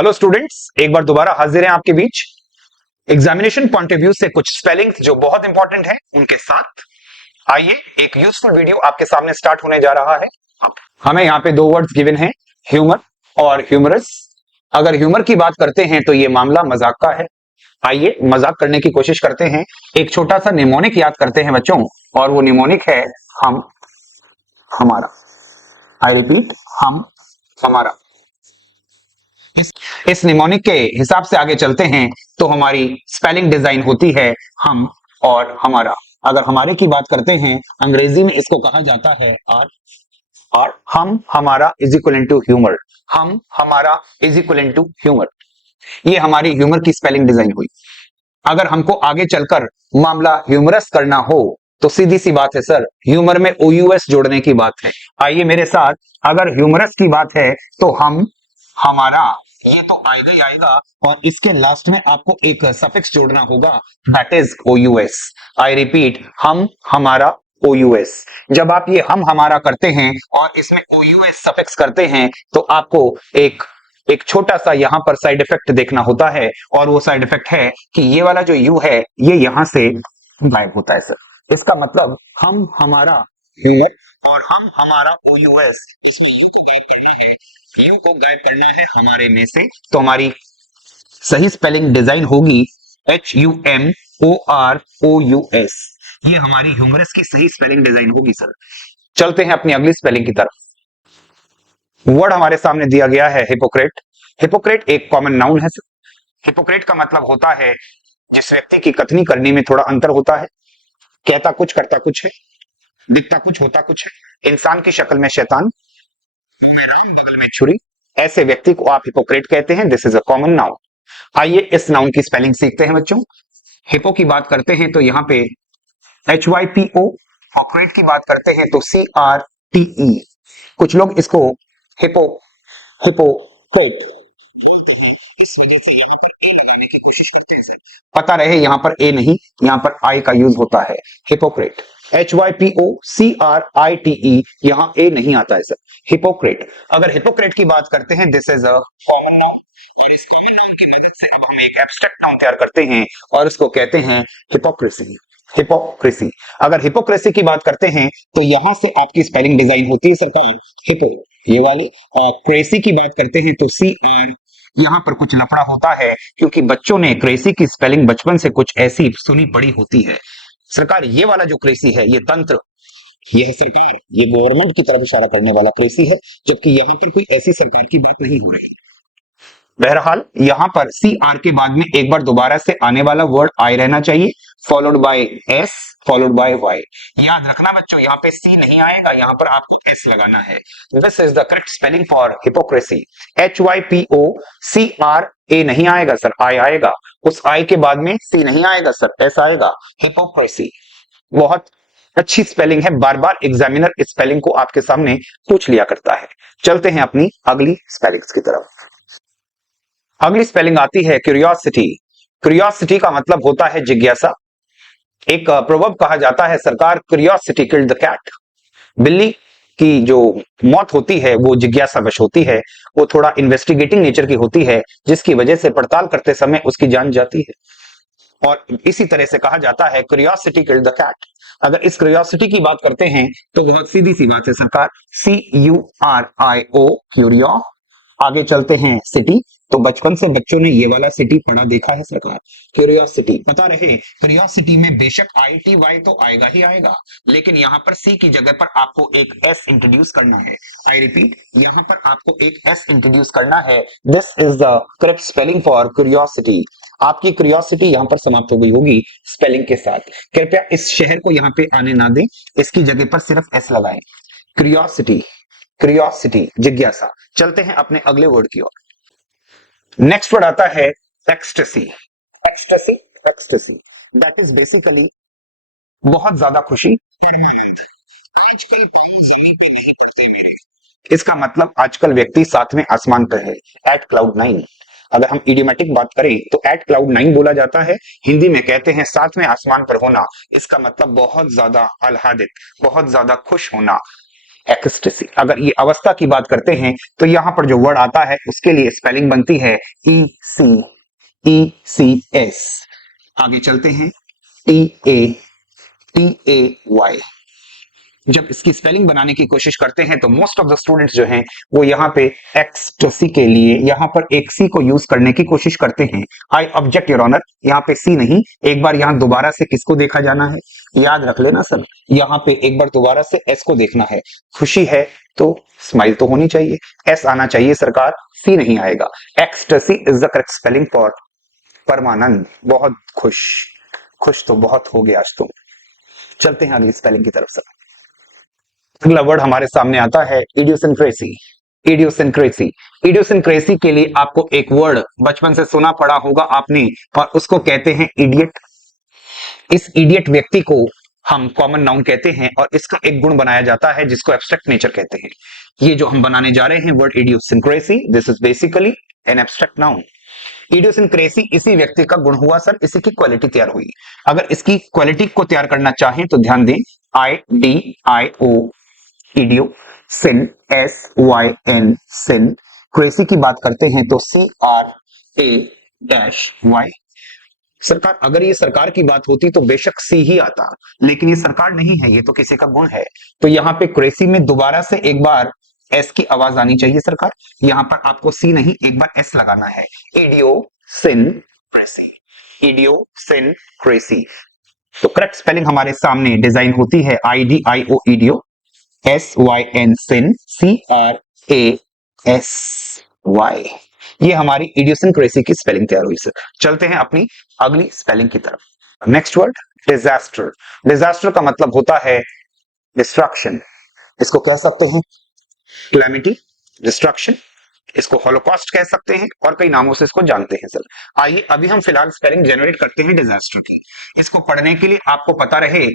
Hello students, एक बार दोबारा हाजिर हैं आपके बीच एग्जामिनेशन पॉइंट ऑफ व्यू से कुछ स्पेलिंग्स जो बहुत इंपॉर्टेंट हैं उनके साथ। आइए, एक यूजफुल वीडियो आपके सामने स्टार्ट होने जा रहा है। हमें यहाँ पे दो वर्ड्स गिवन हैं, ह्यूमर और ह्यूमरस। अगर ह्यूमर की बात करते हैं तो ये मामला मजाक का है। आइए मजाक करने की कोशिश करते हैं। एक छोटा सा निमोनिक याद करते हैं बच्चों, और वो निमोनिक है हम, हमारा। आई रिपीट, हम, हमारा। इस निमोनिक के हिसाब से आगे चलते हैं तो हमारी स्पेलिंग डिजाइन होती है हम और हमारा। अगर हमारे की बात करते हैं, अंग्रेजी में इसको कहा जाता है आर। और हम हमारा इज इक्वल टू ह्यूमर। हम हमारा इज इक्वल टू ह्यूमर। ये हमारी ह्यूमर की स्पेलिंग डिजाइन हुई। अगर हमको आगे चलकर मामला ह्यूमरस करना हो तो सीधी सी बात है सर, ह्यूमर में OUS जोड़ने की बात है। आइए मेरे साथ, अगर ह्यूमरस की बात है तो हम, हमारा, ये तो आएगा ही आएगा, और इसके लास्ट में आपको एक सफिक्स जोड़ना होगा, that is OUS। I repeat, हम हमारा OUS। जब आप ये हम हमारा करते हैं और इसमें OUS सफिक्स करते हैं तो आपको एक एक छोटा सा यहां पर साइड इफेक्ट देखना होता है, और वो साइड इफेक्ट है कि ये वाला जो यू है ये यहां से गायब होता है सर। इसका मतलब हम हमारा ह्यूमर और हम हमारा OUS, यू को गायब करना है हमारे में से, तो हमारी सही स्पेलिंग डिजाइन होगी HUMOROUS। ये हमारी ह्यूमरस की सही स्पेलिंग डिजाइन होगी सर। चलते हैं अपनी अगली स्पेलिंग की तरफ। वर्ड हमारे सामने दिया गया है हिपोक्रेट। हिपोक्रेट एक कॉमन नाउन है सर। हिपोक्रेट का मतलब होता है जिस व्यक्ति की कथनी करने में थोड़ा अंतर होता है, कहता कुछ करता कुछ है, दिखता कुछ होता कुछ है, इंसान की शक्ल में शैतान, मुंह में राम बगल में छुरी, ऐसे व्यक्ति को आप हिपोक्रेट कहते हैं। This is a common noun. आइए इस नाउन की स्पेलिंग सीखते हैं बच्चों। हिपो की बात करते हैं तो यहाँ पे HYPO, ऑक्रेट की बात करते हैं तो CRTE। कुछ लोग इसको हिपो हिपोक्रेट इस वजह से पता रहे, यहां पर ए नहीं, यहां पर आई का यूज होता है, हिपोक्रेट। HYPOCRITE, यहां ए नहीं आता है सर, हिपोक्रेट। अगर हिपोक्रेट की बात करते हैं, this is a common noun. इस कॉमन नाउन की मदद से अब हम एक एब्स्ट्रैक्ट नाउन तैयार करते हैं और उसको कहते हैं हिपोक्रेसी। हिपोक्रेसी। अगर हिपोक्रेसी की बात करते हैं तो यहां से आपकी स्पेलिंग डिजाइन होती है सरकार, हिपो ये वाली, और क्रेसी की बात करते हैं तो CR। यहाँ पर कुछ लफड़ा होता है क्योंकि बच्चों ने क्रेसी की स्पेलिंग बचपन से कुछ ऐसी सुनी पड़ी होती है। सरकार ये वाला जो क्रेसी है, ये तंत्र, ये है सरकार, ये गवर्नमेंट की तरफ इशारा करने वाला क्रेसी है, जबकि यहाँ पर कोई ऐसी सरकार की बात नहीं हो रही। बहरहाल यहाँ पर CR के बाद में एक बार दोबारा से आने वाला वर्ड आई रहना चाहिए, followed by S, followed by Y। याद रखना बच्चों, यहाँ पे C नहीं आएगा, यहाँ पर आपको S लगाना है। This is the correct spelling for hypocrisy. HYPOCRA नहीं आएगा सर, I आएगा। उस I के बाद में C नहीं आएगा सर, S आएगा, हिपोक्रेसी। बहुत अच्छी स्पेलिंग है, बार बार एग्जामिनर इस स्पेलिंग को आपके सामने पूछ लिया करता है। चलते हैं अपनी अगली स्पेलिंग्स की तरफ। अगली स्पेलिंग आती है क्यूरियोसिटी। क्यूरियोसिटी का मतलब होता है जिज्ञासा। एक प्रोवर्ब कहा जाता है सरकार, क्यूरियोसिटी किल्ड द कैट। बिल्ली की जो मौत होती है वो जिज्ञासावश होती है, वो थोड़ा इन्वेस्टिगेटिंग नेचर की होती है, जिसकी वजह से पड़ताल करते समय उसकी जान जाती है। और इसी तरह से कहा जाता है क्यूरियोसिटी किल्ड द कैट। अगर इस क्यूरियोसिटी की बात करते हैं तो बहुत सीधी सी बात है सरकार, CURIO, क्यूरियो। आगे चलते हैं सिटी, तो बचपन से बच्चों ने ये वाला सिटी पढ़ा देखा है सरकार, क्यूरियोसिटी। पता रहे, क्यूरियोसिटी में बेशक ITY तो आएगा ही आएगा, लेकिन यहाँ पर C की जगह पर आपको एक S इंट्रोड्यूस करना है। आई रिपीट, यहाँ पर आपको एक S इंट्रोड्यूस करना है। This is the correct spelling for curiosity. आपकी क्यूरियोसिटी यहाँ पर समाप्त हो गई होगी स्पेलिंग के साथ। कृपया इस शहर को यहाँ पे आने ना दें, इसकी जगह पर सिर्फ S लगाएं। क्यूरियोसिटी, क्यूरियोसिटी, जिज्ञासा। चलते हैं अपने अगले वर्ड की ओर। नेक्स्ट वर्ड आता है ecstasy. Ecstasy, ecstasy, that is basically बहुत ज्यादा खुशी। आजकल पांव जमीन पे नहीं पड़ते मेरे, इसका मतलब आजकल व्यक्ति सातवें आसमान पर है, एट क्लाउड 9। अगर हम इडियोमेटिक बात करें तो एट क्लाउड 9 बोला जाता है। हिंदी में कहते हैं सातवें आसमान पर होना। इसका मतलब बहुत ज्यादा आह्लादित, बहुत ज्यादा खुश होना। एक्सटेसी। अगर ये अवस्था की बात करते हैं तो यहां पर जो वर्ड आता है उसके लिए स्पेलिंग बनती है ECECS। आगे चलते हैं TAY। जब इसकी स्पेलिंग बनाने की कोशिश करते हैं तो मोस्ट ऑफ द स्टूडेंट्स जो हैं वो यहाँ पे एक्सटेसी के लिए यहाँ पर एक सी को यूज करने की कोशिश करते हैं। आई ऑब्जेक्ट योर ऑनर, यहाँ पे सी नहीं, एक बार यहाँ दोबारा से किसको देखा जाना है, याद रख लेना सर, यहाँ पे एक बार दोबारा से एस को देखना है। खुशी है तो स्माइल तो होनी चाहिए, एस आना चाहिए सरकार, सी नहीं आएगा। Ecstasy is the correct spelling for परमानंद। बहुत खुश, खुश तो बहुत हो गया आज तुम। चलते हैं अगली स्पेलिंग की तरफ सर। अगला वर्ड हमारे सामने आता है इडियोसिंक्रेसी। इडियोसिंक्रेसी, इडियोसिंक्रेसी के लिए आपको एक वर्ड बचपन से सुना पड़ा होगा आपने, और उसको कहते हैं इडियट। इस इडियट व्यक्ति को हम कॉमन नाउन कहते हैं और इसका एक गुण बनाया जाता है जिसको एब्स्ट्रैक्ट नेचर कहते हैं। ये जो हम बनाने जा रहे हैं word idiosyncrasy, this is basically an abstract noun. Idiosyncrasy इसी व्यक्ति का गुण हुआ सर, इसी की क्वालिटी तैयार हुई। अगर इसकी क्वालिटी को तैयार करना चाहें तो ध्यान दें, IDIO इडियो, सिन SYN सिन, क्रेसी की बात करते हैं तो CRA-Y। सरकार, अगर ये सरकार की बात होती तो बेशक सी ही आता, लेकिन ये सरकार नहीं है, ये तो किसी का गुण है। तो यहाँ पे क्रेसी में दोबारा से एक बार एस की आवाज आनी चाहिए सरकार, यहाँ पर आपको सी नहीं एक बार एस लगाना है। इडियो सिन क्रेसी, इडियो सिन क्रेसी। तो करेक्ट स्पेलिंग हमारे सामने डिजाइन होती है IDIO इडियो, SYN सिन, CRASY। ये हमारी इडियोसिंक्रेसी की स्पेलिंग तैयार हुई सर। चलते हैं अपनी अगली स्पेलिंग की तरफ। Next word disaster. डिजास्टर का मतलब होता है डिस्ट्रक्शन, इसको कह सकते हैं कैलेमिटी, डिस्ट्रक्शन, इसको हॉलोकॉस्ट कह सकते हैं और कई नामों से इसको जानते हैं सर। आइए अभी हम फिलहाल स्पेलिंग जनरेट करते हैं डिजास्टर की। इसको पढ़ने के लिए आपको पता रहे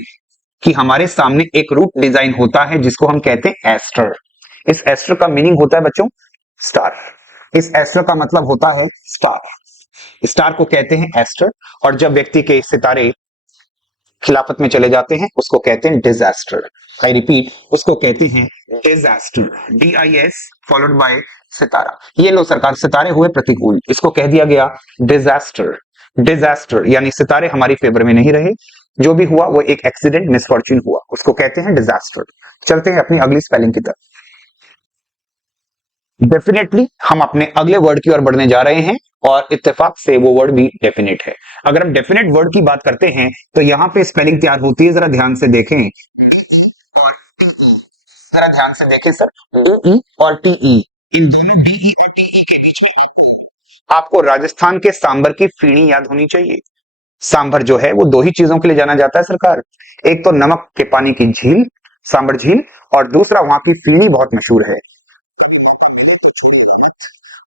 कि हमारे सामने एक रूट डिजाइन होता है जिसको हम कहते हैं एस्टर। इस एस्टर का मीनिंग होता है बच्चों स्टार। इस एस्टर का मतलब होता है स्टार, स्टार को कहते हैं एस्टर। और जब व्यक्ति के सितारे खिलाफत में चले जाते हैं उसको कहते हैं डिजास्टर। आई रिपीट, उसको कहते हैं डिजास्टर, DIS फॉलोड बाय सितारा। ये लो सरकार, सितारे हुए प्रतिकूल, इसको कह दिया गया डिजास्टर। डिजास्टर यानी सितारे हमारी फेवर में नहीं रहे, जो भी हुआ वो एक एक्सीडेंट, मिसफॉर्च्यून हुआ, उसको कहते हैं डिजास्टर। चलते हैं अपनी अगली स्पेलिंग की तरफ। डेफिनेटली हम अपने अगले वर्ड की ओर बढ़ने जा रहे हैं और इत्तेफाक से वो वर्ड भी डेफिनेट है। अगर हम डेफिनेट वर्ड की बात करते हैं तो यहां पे स्पेलिंग तैयार होती है, जरा ध्यान से देखें, और TE, जरा ध्यान से देखें सर, DE और TE, इन दोनों DE और TE के बीच में आपको राजस्थान के सांबर की फीणी याद होनी चाहिए। सांभर जो है वो दो ही चीजों के लिए जाना जाता है सरकार, एक तो नमक के पानी की झील, सांबर झील, और दूसरा वहां की फीणी बहुत मशहूर है।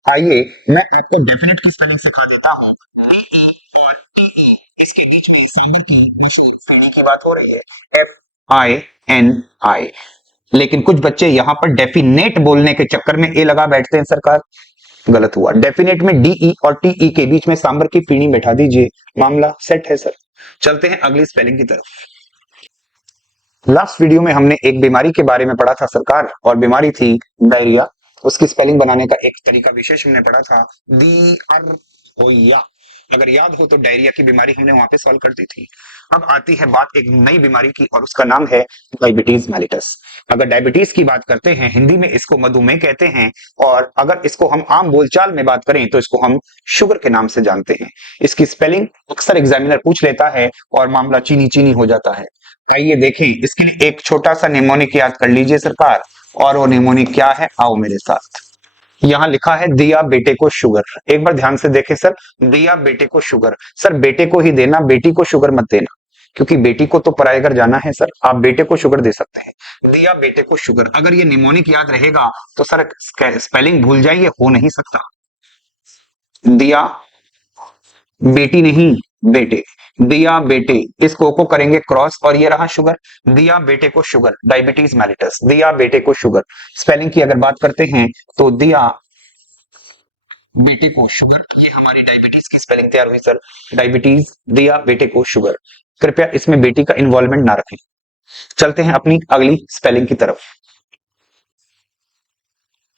आइए मैं आपको डेफिनेट की स्पेलिंग सिखा देता हूँ। और TE, इसके बीच में सांबर की मशहूर फीणी की बात हो रही है, FINI। लेकिन कुछ बच्चे यहाँ पर डेफिनेट बोलने के चक्कर में ए लगा बैठते हैं सरकार, गलत हुआ। डेफिनेट में DE और TE के बीच में सांबर की फीणी बैठा दीजिए, मामला सेट है सर। चलते हैं अगली स्पेलिंग की तरफ। लास्ट वीडियो में हमने एक बीमारी के बारे में पढ़ा था सरकार, और बीमारी थी डायरिया। उसकी स्पेलिंग बनाने का एक तरीका विशेष हमने पढ़ा था, दिया। अगर याद हो तो डायरिया की बीमारी हमने वहां पे सॉल्व कर दी थी। अब आती है बात एक नई बीमारी की और उसका नाम है डायबिटीज मेलिटस। अगर डायबिटीज की बात करते हैं हिंदी में इसको मधुमेह कहते हैं, और अगर इसको हम आम बोलचाल में बात करें तो इसको हम शुगर के नाम से जानते हैं। इसकी स्पेलिंग अक्सर एग्जामिनर पूछ लेता है और मामला चीनी चीनी हो जाता है। आइए देखें, इसके लिए एक छोटा सा निमोनिक याद कर लीजिए सरकार, और वो निमोनिक क्या है, आओ मेरे साथ। यहां लिखा है दिया बेटे को शुगर। एक बार ध्यान से देखें सर, दिया बेटे को शुगर। सर बेटे को ही देना, बेटी को शुगर मत देना, क्योंकि बेटी को तो पराये घर जाना है सर। आप बेटे को शुगर दे सकते हैं, दिया बेटे को शुगर। अगर ये निमोनिक याद रहेगा तो सर स्पेलिंग भूल जाइए, हो नहीं सकता। दिया बेटी नहीं, बेटे, दिया बेटे, इस को करेंगे क्रॉस और ये रहा शुगर। दिया बेटे को शुगर, डायबिटीज मेलिटस, दिया बेटे को शुगर। स्पेलिंग की अगर बात करते हैं तो दिया बेटे को शुगर, ये हमारी डायबिटीज की स्पेलिंग तैयार हुई सर। डायबिटीज, दिया बेटे को शुगर। कृपया इसमें बेटी का इन्वॉल्वमेंट ना रखें। चलते हैं अपनी अगली स्पेलिंग की तरफ।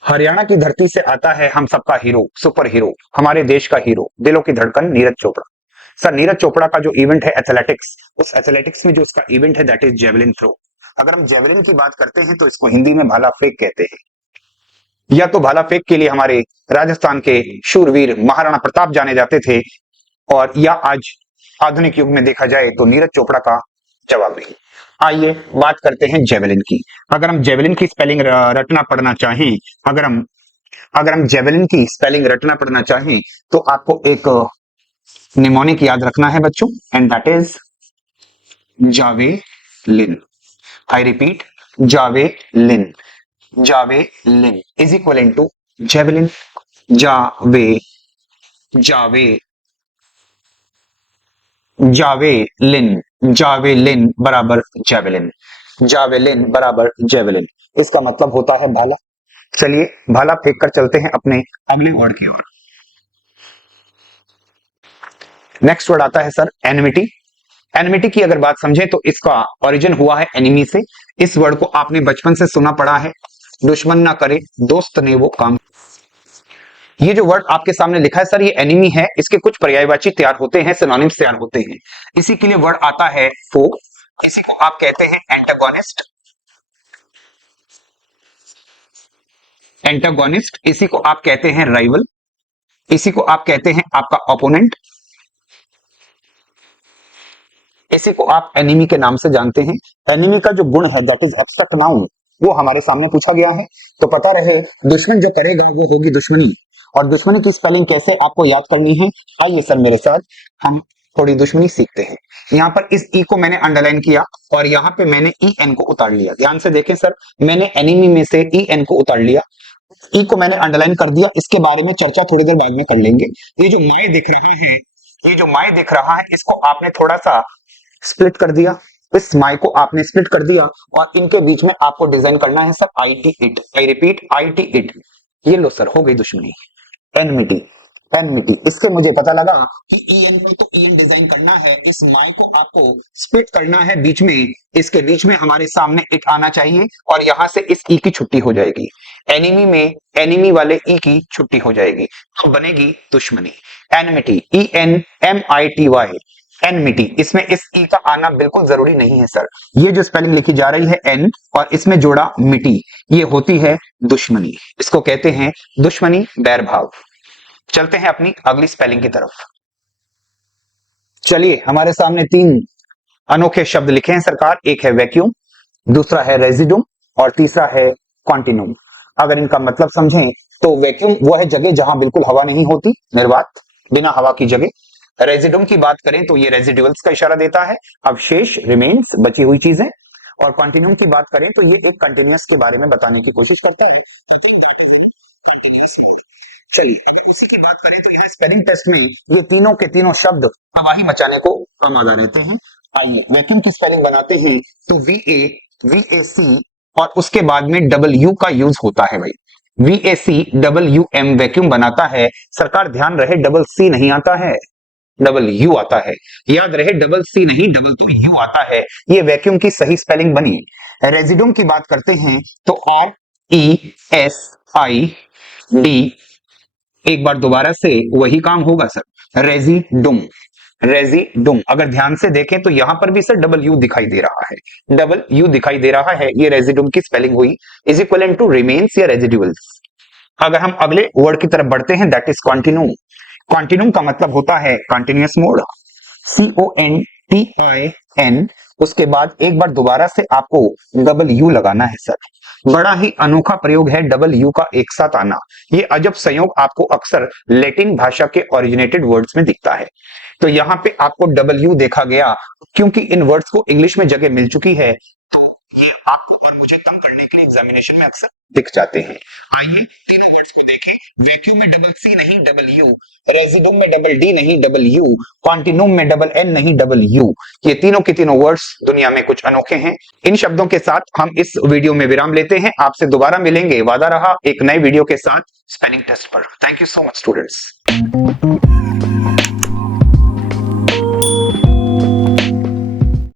हरियाणा की धरती से आता है हम सबका हीरो, सुपर हीरो, हमारे देश का हीरो, दिलों की धड़कन नीरज चोपड़ा। सर नीरज चोपड़ा का जो इवेंट है एथलेटिक्स, उस एथलेटिक्स में जो उसका इवेंट है दैट इज जेवलिन थ्रो। अगर हम जेवलिन की बात करते हैं तो इसको हिंदी में भाला फेंक कहते हैं। या तो भाला फेंक के लिए हमारे राजस्थान के शूरवीर महाराणा प्रताप जाने जाते थे, और या आज आधुनिक युग में देखा जाए तो नीरज चोपड़ा का जवाब नहीं। आइए बात करते हैं जेवलिन की। अगर हम जेवलिन की स्पेलिंग रटना पढ़ना चाहें, अगर हम जेवलिन की स्पेलिंग रटना पढ़ना चाहें तो आपको एक निमोनिक याद रखना है बच्चों, and that is javelin. I repeat, javelin. Javelin is equal to javelin. जावे जावे जावेलिन। जावेलिन बराबर जेवलिन। जावेलिन बराबर जेवलिन, इसका मतलब होता है भाला। चलिए भाला फेंक कर चलते हैं अपने अगले वर्ड की ओर। नेक्स्ट वर्ड आता है सर एनिमिटी। एनिमिटी की अगर बात समझे तो इसका ओरिजिन हुआ है एनिमी से। इस वर्ड को आपने बचपन से सुना पड़ा है, दुश्मन ना करे दोस्त ने वो काम। ये जो वर्ड आपके सामने लिखा है सर ये एनिमी है, इसके कुछ पर्यायवाची तैयार होते हैं, सिनोनिम्स तैयार होते हैं। इसी के लिए वर्ड आता है फो, इसी को आप कहते हैं एंटागोनिस्ट। एंटागोनिस्ट, इसी को आप कहते हैं राइवल, इसी को आप कहते हैं आपका ओपोनेंट, इसी को आप एनिमी के नाम से जानते हैं। एनिमी का जो गुण है दैट इज एब्स्ट्रैक्ट नाउन, वो हमारे सामने पूछा गया है, तो पता रहे दुश्मन जो करेगा वो होगी दुश्मनी। और दुश्मनी की स्पेलिंग कैसे आपको याद करनी है, आइए सर मेरे साथ हम थोड़ी दुश्मनी सीखते हैं। यहाँ पर इस ई को मैंने अंडरलाइन किया और यहाँ पे मैंने ई एन को उतार लिया। ध्यान से देखें सर, मैंने एनिमी में से ई एन को उतार लिया, ई को मैंने अंडरलाइन कर दिया। इसके बारे में चर्चा थोड़ी देर बाद में कर लेंगे। ये जो माए दिख रहा है, ये जो माए दिख रहा है इसको आपने थोड़ा सा स्प्लिट कर दिया, इस माई को आपने स्प्लिट कर दिया और इनके बीच में आपको डिजाइन करना है sir I T it. I repeat I T it. ये लो सर, हो गई दुश्मनी। एनमिटी, एनमिटी, इससे मुझे पता लगा कि ई एन को तो ई एन डिजाइन करना है, इस माई को आपको स्प्लिट करना है बीच में, इसके बीच में हमारे सामने इट आना चाहिए और यहां से इस ई की छुट्टी हो जाएगी। एनिमी में एनिमी वाले ई की छुट्टी हो जाएगी तो बनेगी दुश्मनी। Enmity, E N M I T Y, enmity. इसमें इस ई का आना बिल्कुल जरूरी नहीं है सर। ये जो स्पेलिंग लिखी जा रही है एन और इसमें जोड़ा मिटी, ये होती है दुश्मनी, इसको कहते हैं दुश्मनी, बैर भाव। चलते हैं अपनी अगली स्पेलिंग की तरफ। चलिए हमारे सामने तीन अनोखे शब्द लिखे हैं सरकार, एक है वैक्यूम, दूसरा है रेजिडुम और तीसरा है कॉन्टिन्यूम। अगर इनका मतलब समझें तो वैक्यूम वो है जगह जहां बिल्कुल हवा नहीं होती, निर्वात, बिना हवा की जगह। रेजिडुम की बात करें तो ये रेजिडुअल्स का इशारा देता है, अवशेष, रिमेन्स, बची हुई चीजें। और कॉन्टिन्यूम की बात करें तो ये एक कंटिन्यूअस के बारे में बताने की कोशिश करता है, कंटिन्यूअस मोड। चलिए अगर उसी की बात करें तो यहाँ स्पेलिंग टेस्ट में ये तीनों के तीनों शब्द तबाही मचाने को आमादा रहते हैं। आइए वैक्यूम की स्पेलिंग बनाते हैं तो VAC और उसके बाद में डबल यू का यूज होता है भाई। VACWM वैक्यूम बनाता है। सरकार ध्यान रहे डबल सी नहीं आता है, डबल यू आता है। याद रहे डबल सी नहीं डबल तो यू आता है। ये वैक्यूम की सही स्पेलिंग बनी। रेजिडुम की बात करते हैं तो RESID, एक बार दोबारा से वही काम होगा सर, रेजिडुम, रेजिडुम। अगर ध्यान से देखें तो यहां पर भी सर डबल यू दिखाई दे रहा है, डबल यू दिखाई दे रहा है। ये रेजिडुम की स्पेलिंग हुई, इज इक्वल टू रिमेन्स या रेजिडुअल्स। अगर हम अगले वर्ड की तरफ बढ़ते हैं दैट इज कॉन्टिन्यूम। कॉन्टिन्यूम का मतलब होता है कंटिन्यूअस मोड, CONTIN। उसके बाद एक बार दोबारा से आपको डबल यू लगाना है सर। बड़ा ही अनोखा प्रयोग है डबल यू का एक साथ आना। ये अजब संयोग आपको अक्सर लैटिन भाषा के ओरिजिनेटेड वर्ड्स में दिखता है। तो यहाँ पे आपको डबल यू देखा गया क्योंकि इन वर्ड्स को इंग्लिश में जगह मिल चुकी है, तो ये आपको और मुझे तंग करने के लिए एग्जामिनेशन में अक्सर दिख जाते हैं। आइए तीनों वर्ड्स को देखें। वैक्यूम में डबल सी नहीं डबल यू, रेजिडुम में डबल डी नहीं डबल यू, कॉन्टिन्यूम में डबल एन नहीं डबल यू। ये तीनों के तीनों वर्ड्स दुनिया में कुछ अनोखे हैं। इन शब्दों के साथ हम इस वीडियो में विराम लेते हैं। आपसे दोबारा मिलेंगे, वादा रहा, एक नए वीडियो के साथ स्पेलिंग टेस्ट पर। Thank you so much students.